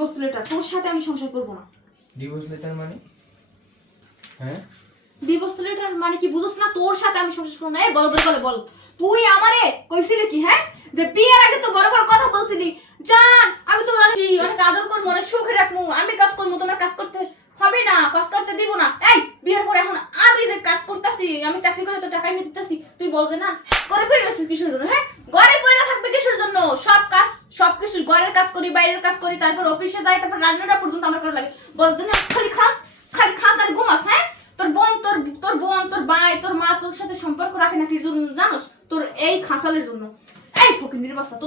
Divorce letter তোর সাথে আমি সংসার করব না। ডিভোর্স লেটার মানে? হ্যাঁ? ডিভোর্স লেটার মানে কি বুঝছ না? তোর সাথে আমি সংসার করব না। এই বল তোর বল তুই আমারে কইছিলি কি হ্যাঁ? যে বিয়ের আগে তো বড় বড় কথা বলছিলি। জান আমি তো অনেক অনেক আদর করব অনেক সুখে রাখব। আমি কাজ করব তোমার কাজ করতে হবে না কাজ করতে দিব না। এই বিয়ের পরে এখন আমি যে কাজ করতেছি আমি চাকরি করে তো টাকা নিয়ে দিতেছি। তুই বলবে না করে পড়ে আছিস কিসের জন্য হ্যাঁ ঘরে পড়ে থাকবে কিসের জন্য সব কাজ সব ঘরের কাজ করি, বাইরের কাজ করি, তারপর অফিসে যাই, তারপর রান্নাটা পর্যন্ত আমার করা লাগে। খালি খাস খালি খাস আর ঘুমাস হ্যাঁ? তোর বোন, তোর তোর বোন, তোর ভাই, তোর মা তোর সাথে সম্পর্ক রাখে না কি জন্য জানোস? তোর এই খাসালের জন্য। এই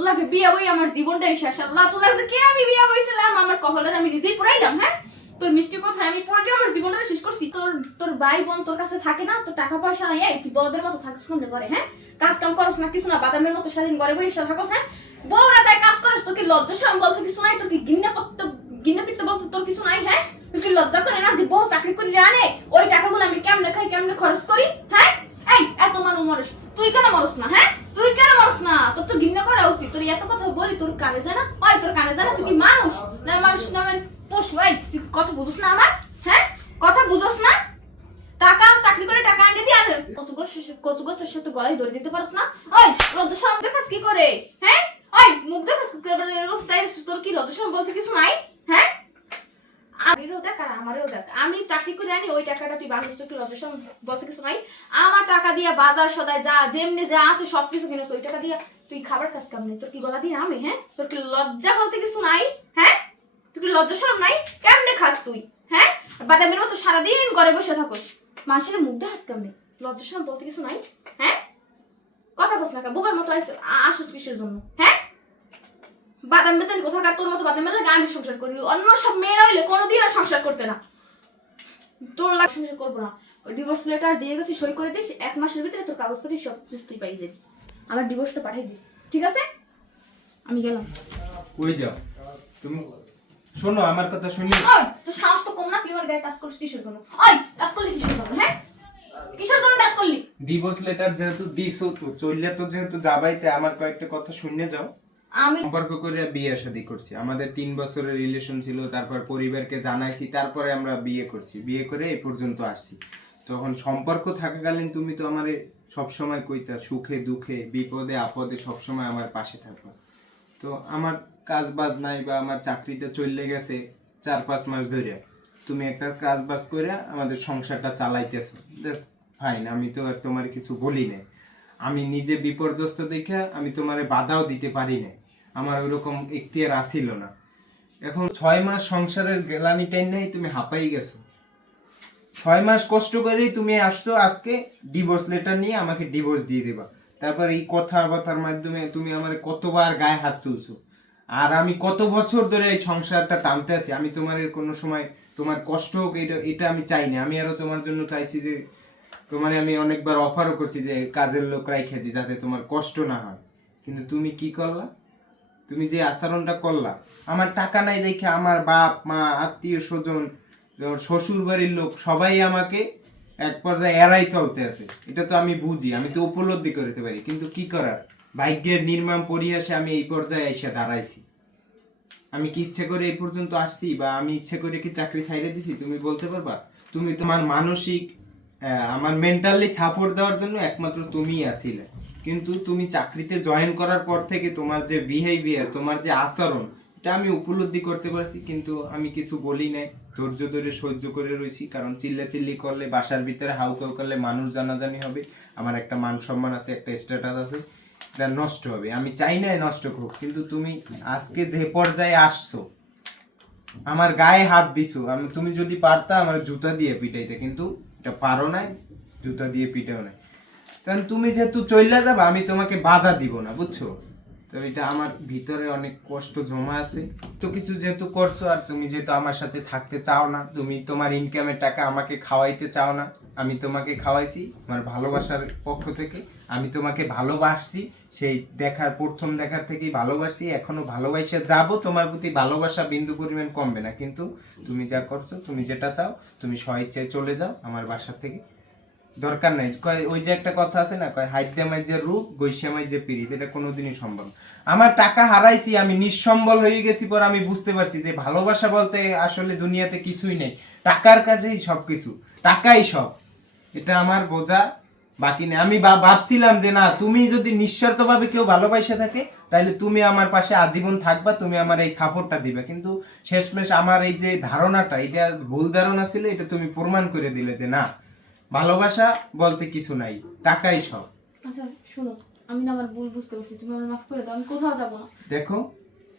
লাগে বিয়ে বই আমার জীবনটাই শেষ। আল্লাহ কে আমি বিয়ে হয়েছিলাম? আমার কপালের আমি নিজেই পড়াইলাম হ্যাঁ? তোর মিষ্টি কথা আমি পড়ে আমার জীবনটা শেষ করছি। তোর তোর ভাই বোন তোর কাছে থাকে না তোর টাকা পয়সা নাই এই তুই বড়দের মতো থাকিস কেমনে করে হ্যাঁ? কাজ কাম করস না কিছু না বাদামের মতো সারাদিন ঘরে বসে থাকস হ্যাঁ? বউরা তাই কাজ করস তোর কি লজ্জা শরম বলতে কিছু নাই? তোর কি গিন্না পত্ত গিন্না পিত্ত বলতে তোর কিছু নাই হ্যাঁ? তুই কি লজ্জা করে না যে বউ চাকরি করে আনে? ওই টাকাগুলো আমি কেমনে খাই কেমনে খরচ করি হ্যাঁ? এই এত মানুষ মরস তুই কেন মরস না হ্যাঁ? তুই কেন মরস না? তোর তো ঘৃণা করা উচিত তোর এত কথা বলি তোর কানে যায় না? ওই তোর কানে যায় না তুই কি মানুষ? না মানুষ না মানে তুই হ্যাঁ? কথা বুঝছ না? টাকা, চাকরি করে টাকা দেখ আর আমারও দেখ। আমি চাকরি করে আনি, ওই টাকাটা তুই বাংলাদেশ তোর কি লজ্জা বলতে কিছু নাই? আমার টাকা দিয়া বাজার সদায় যা, যেমনি যা আছে সব কিছু কিনেছ, ওই টাকা দিয়া তুই খাবার কাজ কাম নেই তোর কি গলা দিয়ে আমি হ্যাঁ? তোর কি লজ্জা বলতে কিছু নাই? হ্যাঁ? কি লজ্জা শরম নাই? কেমনে খাস তুই? হ্যাঁ? বাদামের মতো সারাদিন ঘরে বসে থাকোস। মানুষের মুখ দেখাস কেমনে? লজ্জা শরম বলতে কিছু নাই? হ্যাঁ? কথা কস না বোবার মতো আসুস কিসের জন্য? হ্যাঁ? বাদাম বেচানি কোথাকার? তোর মতো বাদাম বেচা আমি সংসার করি। অন্য সব মেয়েরা হইলে কোনোদিন আর সংসার করতে না। তোর লাগ সংসার করব না। ডিভোর্স লেটার দিয়ে গেছি, সই করে দিস, এক মাসের ভিতরে তোর কাগজপত্র সব কিছু তুই পাই যাবি। আমার ডিভোর্সটা পাঠিয়ে দিস। ঠিক আছে? আমি গেলাম। ওই যাও? তুমি শোনো আমার কথা শুনি। ওই তোর সাহস তো কম না? তুই আমার গায়ে টাচ করিস কিসের জন্য? ওই টাচ করলি কিসের জন্য হ্যাঁ? কিসের জন্য টাচ করলি? ডিভোর্স লেটার যেহেতু দিছো তো চললে তো যেহেতু যাবাইতে আমার কয়েকটা কথা শুনে যাও। আমি সম্পর্ক করে বিয়ে শাদী করছি। আমাদের তিন বছরের রিলেশন ছিল তারপর পরিবারকে জানাইছি তারপরে আমরা বিয়ে করছি। বিয়ে করে এই পর্যন্ত আসছি। তখন সম্পর্ক থাকাকালীন তুমি তো আমার সবসময় কইতা সুখে দুঃখে বিপদে আপদে সবসময় আমার পাশে থাকো তো আমার কাজ বাজ নাই বা আমার চাকরিটা চলে গেছে চার, পাঁচ মাস ধরে তুমি একটা কাজ বাজ করে আমাদের সংসারটা চালাইতেছো। ফাইন আমি তো আর তোমার কিছু বলি না আমি নিজে বিপর্যস্ত দেখে আমি তোমারে বাধাও দিতে পারি না আমার ওইরকম ইখতিয়ার আসিল না। এখন ছয় মাস সংসারের গেলানি টাইম নেই, তুমি হাঁপাই গেছো। ছয় মাস কষ্ট করেই তুমি আসছো আজকে ডিভোর্স লেটার নিয়ে আমাকে ডিভোর্স দিয়ে দেবা। তারপর এই কথাবার্তার মাধ্যমে তুমি আমার কতবার গায়ে হাত তুলছো। আর আমি কত বছর ধরে এই সংসারটা টানতে আছি? আমি তোমার কোনো সময় তোমার কষ্ট হোক, এটা এটা আমি চাই না আমি আরও তোমার জন্য চাইছি যে, তোমার আমি অনেকবার অফারও করছি যে, কাজের লোক রাইখে দিই যাতে তোমার কষ্ট না হয়। কিন্তু তুমি কি করলা? তুমি যে আচরণটা করলা, আমার টাকা নাই দেখে আমার বাপ, মা, আত্মীয় স্বজন শ্বশুর বাড়ির লোক, সবাই আমাকে এক পর্যায়ে এড়াই চলতে আছে। এটা তো আমি বুঝি, আমি তো উপলব্ধি করতে পারি। কিন্তু কি করার? ভাগ্যের নির্মাণ পরিহাসে আমি এই পর্যায়ে এসে দাঁড়াইছি। আমি কি ইচ্ছে করে এই পর্যন্ত আসছি বা আমি ইচ্ছে করে কি চাকরি ছাইড়ে দিছি, তুমি বলতে পারবা? তুমি তোমার মানসিক আমার মেন্টালি সাপোর্ট দেওয়ার জন্য একমাত্র তুমিই আসিলে। কিন্তু তুমি চাকরিতে জয়েন করার পর থেকে তোমার যে বিহেভিয়ার তোমার যে আচরণ, এটা আমি উপলব্ধি করতে পারছি, কিন্তু আমি কিছু বলি নাই। ধৈর্য ধরে সহ্য করে রয়েছি কারণ চিল্লা চিল্লি করলে, বাসার ভিতরে হাউ কাউ করলে মানুষ জানাজানি হবে। আমার একটা মান সম্মান আছে, একটা স্ট্যাটাস আছে। নষ্ট হবে। আমি চাই না নষ্ট হোক কিন্তু তুমি আজকে যে পর্যায়ে আসছো, আমার গায়ে হাত দিছো, আমি তুমি যদি পারতা আমার জুতা দিয়ে পিটাইতে, কিন্তু এটা পারো নাই, জুতা দিয়ে পিটাও নাই। কারণ তুমি যেহেতু চললে যাবে, আমি তোমাকে বাধা দিব না, বুঝছ? তো এটা আমার ভিতরে অনেক কষ্ট জমা আছে। তো কিছু যেহেতু করছ আর তুমি যেহেতু আমার সাথে থাকতে চাও না, তুমি তোমার ইনকামের টাকা আমাকে খাওয়াইতে চাও না, আমি তোমাকে খাওয়াইছি আমার ভালোবাসার পক্ষ থেকে, আমি তোমাকে ভালোবাসছি, সেই দেখার, প্রথম দেখার থেকেই ভালোবাসি, এখনও ভালোবাসা যাব, তোমার প্রতি ভালোবাসা বিন্দু পরিমাণ কমবে না। কিন্তু তুমি যা করছ, তুমি যেটা চাও, তুমি স্বেচ্ছায় চলে যাও আমার বাসা থেকে। দরকার নাই। কয়, ওই যে একটা কথা আছে না, কয়, হাইদ্যামাই যে রূপ গৈসা যে পিড়িত, এটা কোনোদিনই সম্ভব আমার টাকা হারাইছি, আমি নিঃসম্বল হয়ে গেছি পর আমি বুঝতে পারছি যে ভালোবাসা বলতে আসলে দুনিয়াতে কিছুই নেই। টাকার কাছেই সব কিছু টাকাই সব। এটা আমার বোঝা বাকি নেই। আমি ভাবছিলাম যে না, তুমি যদি নিঃস্বার্থভাবে কেউ ভালোবাসা থাকে তাহলে তুমি আমার পাশে আজীবন থাকবা, তুমি আমার এই সাপোর্টটা দিবে। কিন্তু শেষমেশ আমার এই যে ধারণাটা, এটা ভুল ধারণা ছিল, এটা তুমি প্রমাণ করে দিলে যে না ভালোবাসা বলতে কিছু নাই টাকাই সব। আচ্ছা শোনো আমি না আমার ভুল বুঝতে পারছি তুমি আমার মাফ করে দাও আমি কোথাও যাব না। দেখো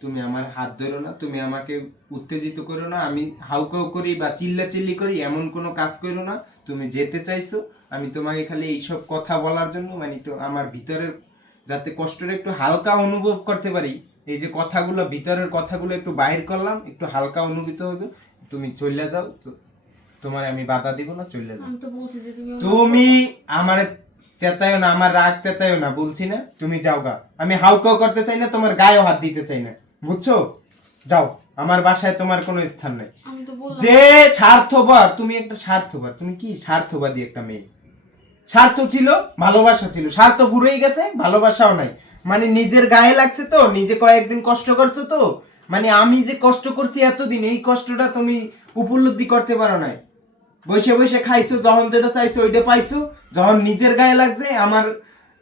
তুমি আমার হাত ধরো না তুমি আমাকে উত্তেজিত করো না আমি হাউকাউ করি বা চিল্লা চিল্লি করি এমন কোনো কাজ করো না তুমি যেতে চাইছো আমি তোমাকে খালি এইসব কথা বলার জন্য মানে তো আমার ভিতরের যাতে কষ্টটা একটু হালকা অনুভব করতে পারি এই যে কথাগুলো ভিতরের কথাগুলো একটু বাইর করলাম একটু হালকা অনুভূত হবে তুমি চলে যাও তো তোমার আমি বাধা দিব না চলে যাও। আমি তো বলছি যে তুমি আমার- তুমি আমার চেতায়ও না আমার রাগ চেতায়ও না বলছি না? তুমি যাও গা। আমি হাউকাউ করতে চাই না তোমার গায়েও হাত দিতে চাই না। বুঝছ? যাও। আমার বাসায় তোমার কোনো স্থান নাই। যে স্বার্থপর তুমি একটা স্বার্থপর। তুমি কি স্বার্থবাদী একটা মেয়ে? স্বার্থ ছিল ভালোবাসা ছিল। স্বার্থ পুরোই গেছে ভালোবাসাও নাই। মানে নিজের গায়ে লাগছে তো নিজে কয়েকদিন কষ্ট করছ তো। মানে আমি যে কষ্ট করছি এতদিন এই কষ্টটা তুমি উপলব্ধি করতে পারো নাই। বসে বসে খাইছো, যখন যেটা চাইছো ওইটা পাইছো। যখন নিজের গায়ে লাগছে, আমার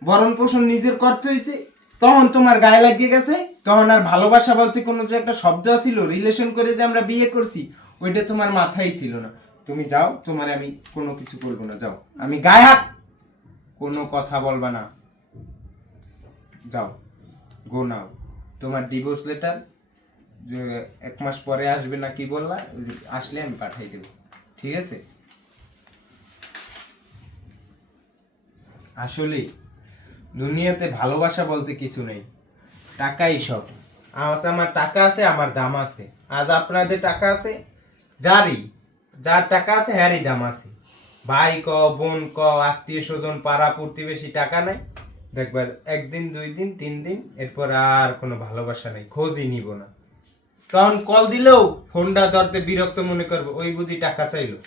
ভরণ পোষণ নিজের করতে হয়েছে তখন তোমার গায়ে লাগিয়ে গেছে, তখন আর ভালোবাসা বলতে কোনো যে একটা শব্দ ছিল রিলেশন করে যে আমরা বিয়ে করছি, ওইটা তোমার মাথায় ছিল না। তুমি যাও, তোমার আমি কোনো কিছু করব না, যাও। আমি গায়ে হাত, কোনো কথা বলবা না। যাও, গো নাও। তোমার ডিভোর্স লেটার এক মাস পরে আসবে না কি বললা, আসলে আমি পাঠাই দেবো। ঠিক আছে? আসলে দুনিয়াতে ভালোবাসা বলতে কিছু নেই। টাকাই সব। আজ আমার টাকা আছে আমার দাম আছে। আজ আপনাদের টাকা আছে? যারই। যার টাকা আছে হ্যারই দাম আছে। ভাই ক বোন ক আত্মীয় স্বজন পাড়া প্রতিবেশী টাকা নাই। দেখবার একদিন দুই দিন তিন দিন এরপর আর কোনো ভালোবাসা নেই। খোঁজই নিব না। তখন কল দিলেও ফোনটা ধরতে বিরক্ত মনে করব ওই বুঝি টাকা চাইলো।